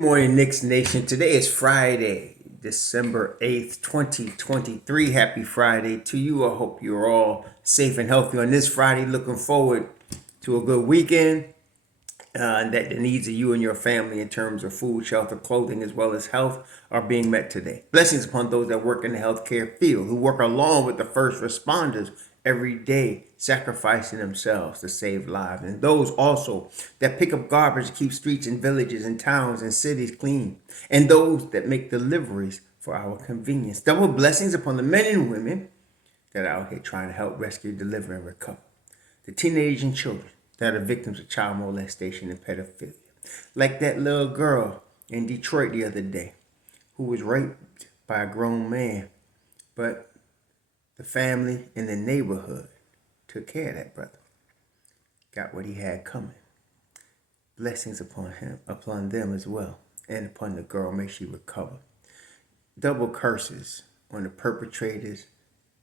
Morning, Knicks Nation. Today is Friday, December 8th, 2023. Happy Friday to you. I hope you're all safe and healthy on this Friday. Looking forward to a good weekend and that the needs of you and your family in terms of food, shelter, clothing, as well as health are being met today. Blessings upon those that work in the healthcare field, who work along with the first responders every day, sacrificing themselves to save lives. And those also that pick up garbage to keep streets and villages and towns and cities clean. And those that make deliveries for our convenience. Double blessings upon the men and women that are out here trying to help rescue, deliver, and recover. The teenage and children that are victims of child molestation and pedophilia. Like that little girl in Detroit the other day who was raped by a grown man, but the family in the neighborhood took care of that brother. Got what he had coming. Blessings upon him, upon them as well, and upon the girl. May she recover. Double curses on the perpetrators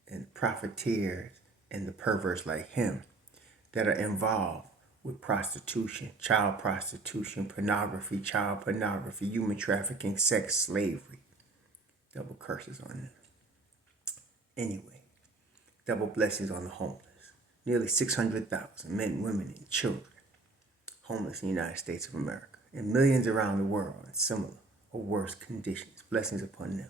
and profiteers and the perverts like him that are involved with prostitution, child prostitution, pornography, child pornography, human trafficking, sex slavery. Double curses on them. Anyway, double blessings on the homeless. Nearly 600,000 men, women, and children homeless in the United States of America, and millions around the world in similar or worse conditions. Blessings upon them,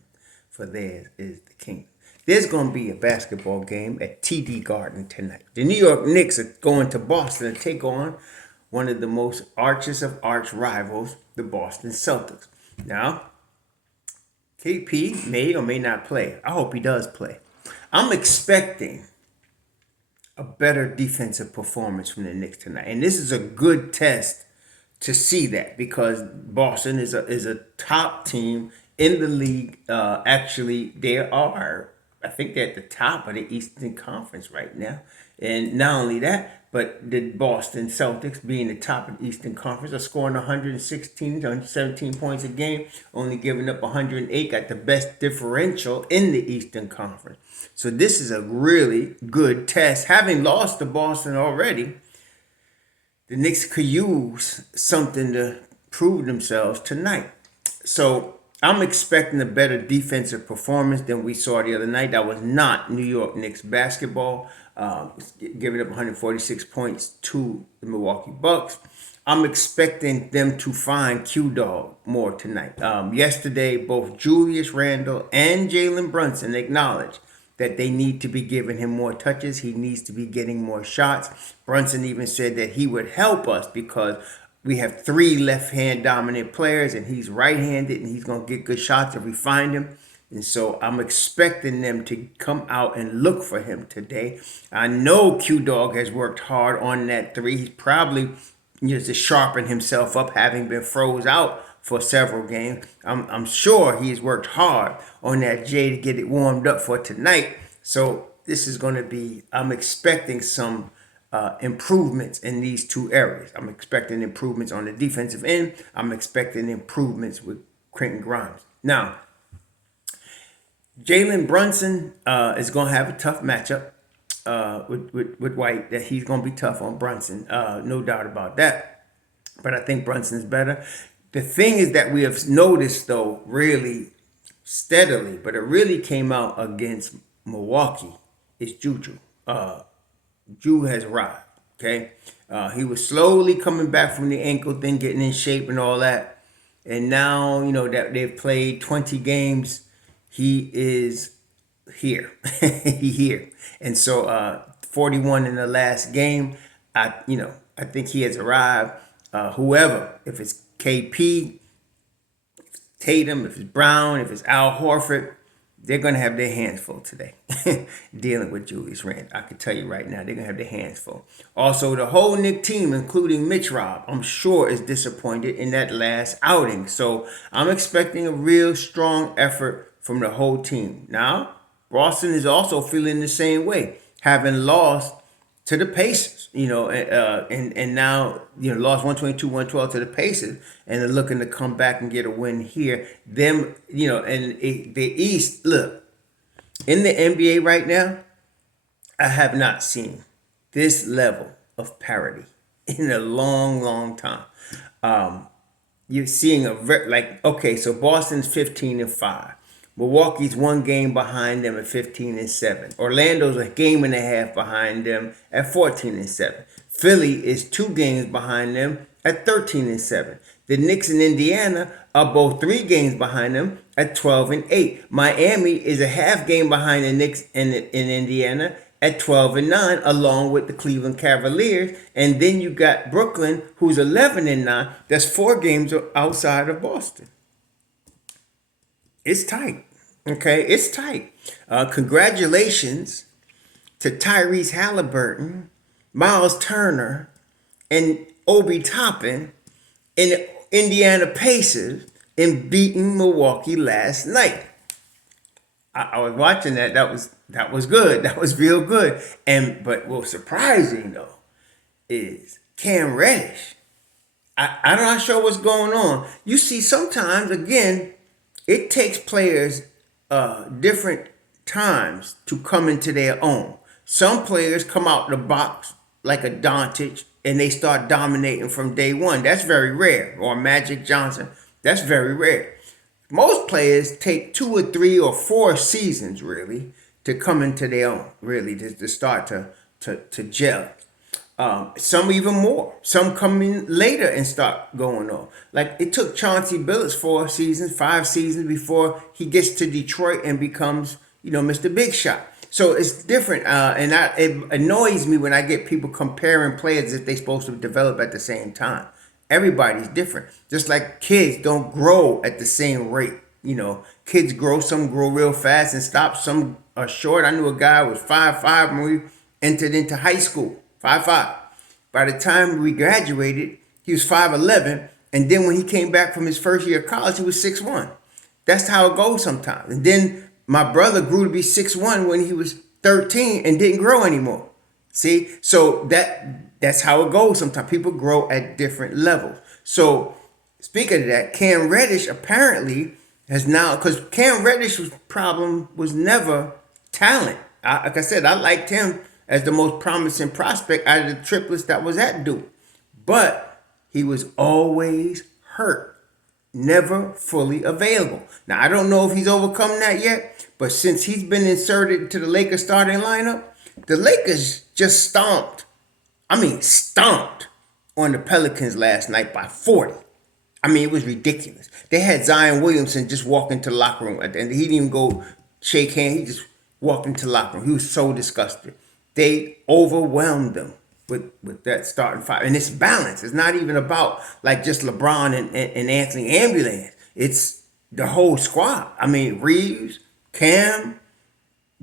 for theirs is the kingdom. There's going to be a basketball game at TD Garden tonight. The New York Knicks are going to Boston to take on one of the most archest of arch rivals, the Boston Celtics. Now, KP may or may not play. I hope he does play. I'm expecting a better defensive performance from the Knicks tonight. And this is a good test to see that, because Boston is a top team in the league. Actually, they are, I think they're at the top of the Eastern Conference right now. And not only that, but the Boston Celtics, being the top of the Eastern Conference, are scoring 116, 117 points a game, only giving up 108, got the best differential in the Eastern Conference. So this is a really good test. Having lost to Boston already, the Knicks could use something to prove themselves tonight. So I'm expecting a better defensive performance than we saw the other night. That was not New York Knicks basketball, giving up 146 points to the Milwaukee Bucks. I'm expecting them to find QDog more tonight. Yesterday, both Julius Randle and Jalen Brunson acknowledged that they need to be giving him more touches. He needs to be getting more shots. Brunson even said that he would help us because we have three left-hand dominant players and he's right-handed and he's going to get good shots if we find him. And so I'm expecting them to come out and look for him today. I know QDog has worked hard on that three. He's probably just to sharpen himself up, having been froze out for several games. I'm sure he's worked hard on that J to get it warmed up for tonight. So this is going to be, I'm expecting some improvements in these two areas. I'm expecting improvements on the defensive end. I'm expecting improvements with Quentin Grimes. Now, Jalen Brunson is going to have a tough matchup with White. That he's going to be tough on Brunson, no doubt about that. But I think Brunson's better. The thing is that we have noticed, though, really steadily, but it really came out against Milwaukee, is Juju. Drew has arrived. Okay, he was slowly coming back from the ankle thing, getting in shape and all that, and now that they've played 20 games, he is here. He here, and so 41 in the last game. I think he has arrived. Whoever, if it's KP, if it's Tatum, if it's Brown, if it's Al Horford, they're going to have their hands full today dealing with Julius Randle. I can tell you right now, they're going to have their hands full. Also, the whole Knick team, including Mitch Rob, I'm sure is disappointed in that last outing. So I'm expecting a real strong effort from the whole team. Now, Boston is also feeling the same way, having lost to the Pacers, and now lost 122-112 to the Pacers, and they're looking to come back and get a win here. Them, the East. Look, in the NBA right now, I have not seen this level of parity in a long, long time. you're seeing okay, so Boston's 15-5. Milwaukee's one game behind them at 15-7. Orlando's a game and a half behind them at 14-7. Philly is 2 games behind them at 13-7. The Knicks and Indiana are both 3 games behind them at 12-8. Miami is a half game behind the Knicks in Indiana at 12-9, along with the Cleveland Cavaliers. And then you got Brooklyn, who's 11-9. That's 4 games outside of Boston. It's tight. Okay, it's tight. Congratulations to Tyrese Halliburton, Miles Turner, and Obi Toppin in the Indiana Pacers in beating Milwaukee last night. I was watching that. That was good. That was real good. But what's surprising though is Cam Reddish. I'm not sure what's going on. You see, sometimes again, it takes players different times to come into their own. Some players come out the box like a Doncic and they start dominating from day one. That's very rare. Or Magic Johnson. That's very rare. Most players take 2 or 3 or 4 seasons really to come into their own, really to start to gel. Some even more. Some come in later and start going on. Like it took Chauncey Billups 4 seasons, 5 seasons before he gets to Detroit and becomes, Mr. Big Shot. So it's different, and it annoys me when I get people comparing players if they're supposed to develop at the same time. Everybody's different. Just like kids don't grow at the same rate. Kids grow, some grow real fast and stop, some are short. I knew a guy who was 5'5" when we entered into high school, 5'5". By the time we graduated, he was 5'11", and then when he came back from his first year of college, he was 6'1". That's how it goes sometimes. And then my brother grew to be 6'1" when he was 13 and didn't grow anymore. See? So that's how it goes sometimes. People grow at different levels. So speaking of that, Cam Reddish apparently has now, because Cam Reddish's problem was never talent. Like I said, I liked him as the most promising prospect out of the triplets that was at Duke. But he was always hurt. Never fully available. Now, I don't know if he's overcome that yet, but since he's been inserted into the Lakers starting lineup, the Lakers just stomped on the Pelicans last night by 40. It was ridiculous. They had Zion Williamson just walk into the locker room at the end. He didn't even go shake hands. He just walked into the locker room. He was so disgusted. They overwhelmed them with that starting five. And it's balanced. It's not even about like just LeBron and Anthony Ambulance. It's the whole squad. Reeves, Cam,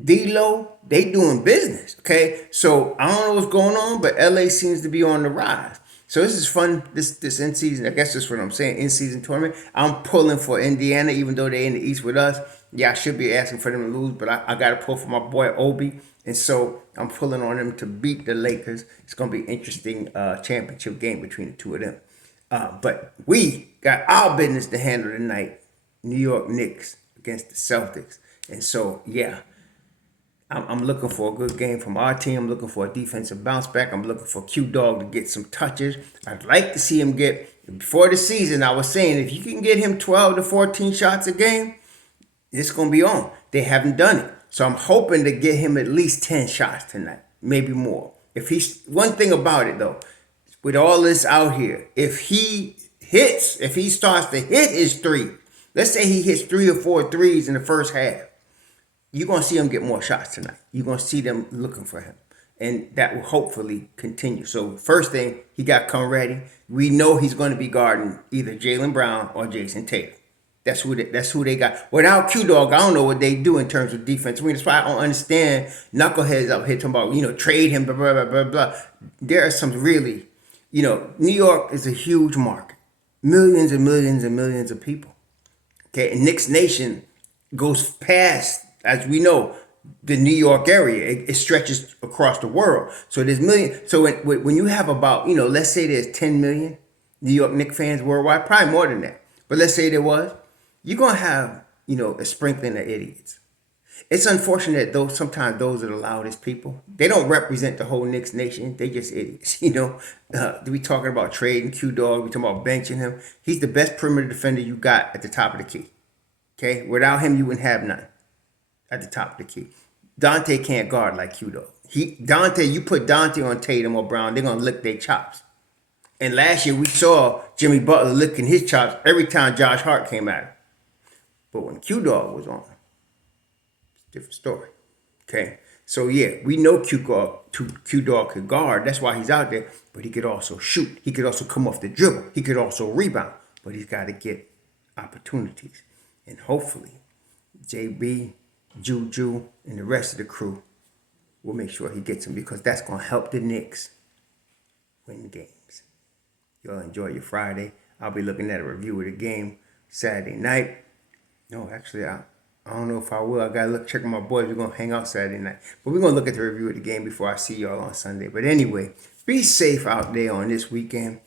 D'Lo, they doing business. Okay, so I don't know what's going on, but LA seems to be on the rise. So this is fun. This in season, I guess that's what I'm saying. In season tournament, I'm pulling for Indiana, even though they're in the East with us. Yeah, I should be asking for them to lose, but I got to pull for my boy Obi, and so I'm pulling on them to beat the Lakers. It's gonna be an interesting championship game between the two of them. But we got our business to handle tonight. New York Knicks against the Celtics, and so yeah. I'm looking for a good game from our team. I'm looking for a defensive bounce back. I'm looking for QDog to get some touches. I'd like to see him get, before the season, I was saying, if you can get him 12 to 14 shots a game, it's going to be on. They haven't done it. So I'm hoping to get him at least 10 shots tonight, maybe more. One thing about it, though, with all this out here, if he starts to hit his three, let's say he hits 3 or 4 threes in the first half, you're going to see him get more shots tonight. You're going to see them looking for him. And that will hopefully continue. So first thing, he got to come ready. We know he's going to be guarding either Jaylen Brown or Jason Tatum. That's who they got. Without QDog, I don't know what they do in terms of defense. That's why I don't understand knuckleheads out here talking about, trade him, blah, blah, blah, blah, blah. There are some really, New York is a huge market. Millions and millions and millions of people. Okay, and Knicks Nation goes past, as we know, the New York area. It stretches across the world. So there's millions. So when you have about, let's say there's 10 million New York Knicks fans worldwide, probably more than that. But let's say there was, you're going to have, a sprinkling of idiots. It's unfortunate though. Sometimes those are the loudest people. They don't represent the whole Knicks nation. They just idiots. We talking about trading QDog. We talking about benching him. He's the best perimeter defender you got at the top of the key. Okay, without him, you wouldn't have none at the top of the key. Dante can't guard like QDog. You put Dante on Tatum or Brown, they're gonna lick their chops. And last year we saw Jimmy Butler licking his chops every time Josh Hart came at him. But when QDog was on, it's a different story. Okay, so yeah, we know QDog could guard. That's why he's out there. But he could also shoot. He could also come off the dribble. He could also rebound. But he's got to get opportunities. And hopefully, JB, Juju, and the rest of the crew will make sure he gets them, because that's going to help the Knicks win games. Y'all enjoy your Friday. I'll be looking at a review of the game Saturday night. No, actually, I don't know if I will. I got to check with my boys. We're going to hang out Saturday night. But we're going to look at the review of the game before I see y'all on Sunday. But anyway, be safe out there on this weekend.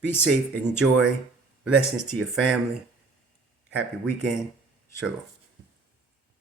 Be safe. Enjoy. Blessings to your family. Happy weekend. Shalom.